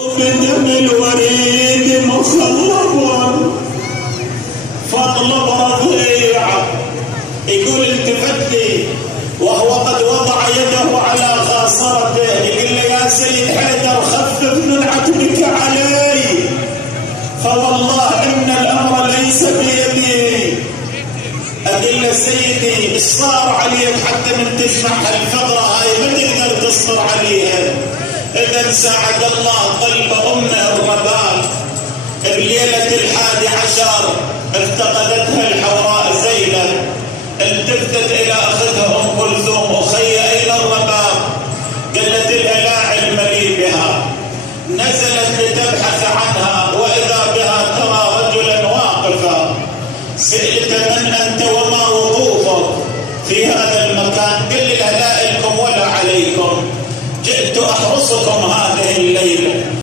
بدم الوريد مخلب فاطلب رضيع. يقول التفت لي وهو قد وضع يده على خاصرته، يقول لي يا سيد حيدر خفف من عتبك علي، فوالله ان الامر ليس بيدي. اقول له سيدي ايش صار عليك حتى من تجمع الفقره هاي ما تقدر تصبر عليها؟ اذا ساعد الله قلب امه الرباب. بليله 11 افتقدتها الحوراء زينب، التفتت الى اختها ام كلثوم، اخي اين الرباب؟ قالت لها لا علم لي بها. نزلت لتبحث عنها واذا بها ترى رجلا واقفا. سئلت من انت